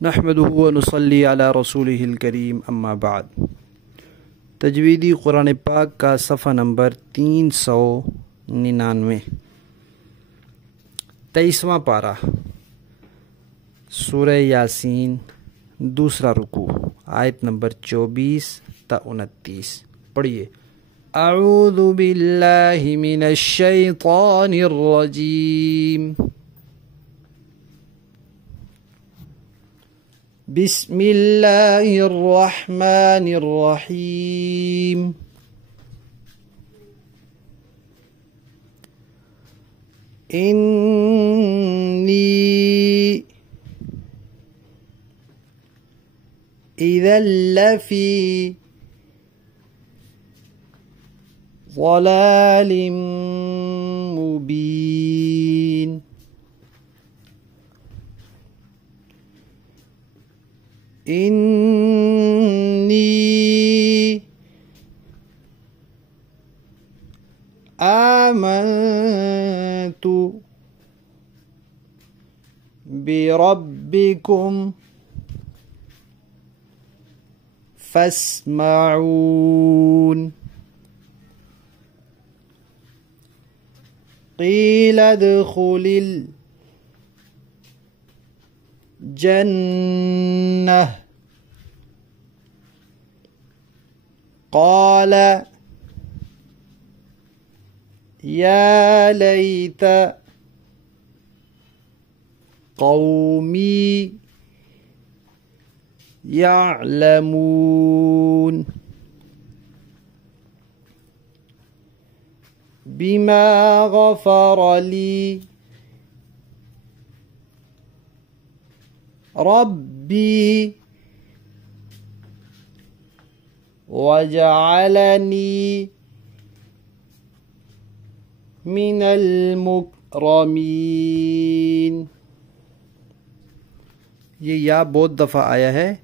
नहमदुहु व नुसल्ली अला रसूलिहिल करीम अम्मा बाद। तजवीदी कुरान पाक का सफ़ा नंबर 399, 23वां पारा, सूरह यासीन, दूसरा रुकू, आयत नंबर 24 ता 29। पढ़िए। अऊज़ु बिल्लाहि मिनश शैतानिर रजीम, बिस्मिल्लाहिर रहमानिर रहीम। इन्नी इज़ल लफ़ी ज़लालिम मुबीन। इन्नी आमनतु बिरब्बिकुम फस्मऊन। क़ील उद्ख़ुलिल जन्नह क़ाल या लैत क़ौमी यअलमून बिमा गफ़र ली रब्बी वजअलनी मिनल मुकरमीन। ये या बहुत दफ़ा आया है,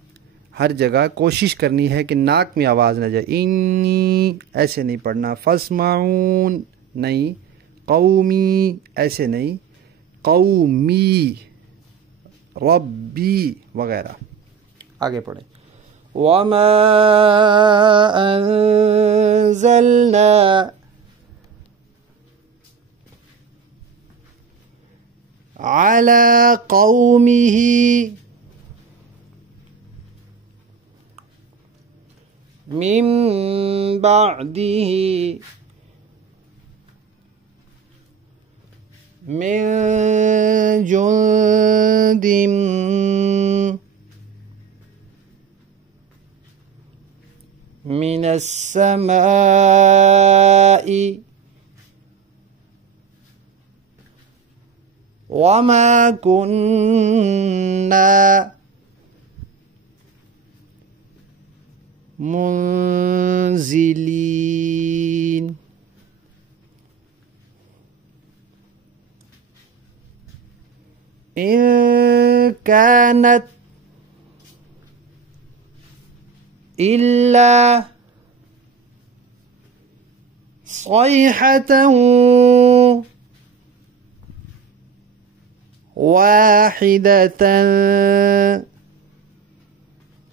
हर जगह कोशिश करनी है कि नाक में आवाज़ न जाए। इन्नी ऐसे नहीं पढ़ना, फस्माऊन नहीं, कौमी ऐसे नहीं, कौमी, रब्बी वगैरह। आगे पढ़ें। वमा अंज़लना अला कौमिही मिन बअदिही मिन जुंदिम मिनस समाई वमा कुन्ना मुंज़िलीन। इन कानत इल्ला सयहतन वाहिदतन,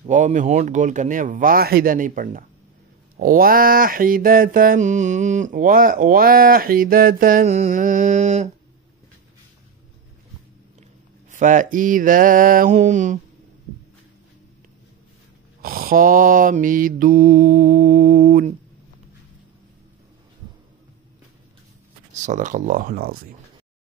वाव में होंठ गोल करने हैं, वाहिदा नहीं पढ़ना, वाहिदतन वाहिदतन फ़इज़ा हुम खामिदून। सदक़ल्लाहुल अज़ीम।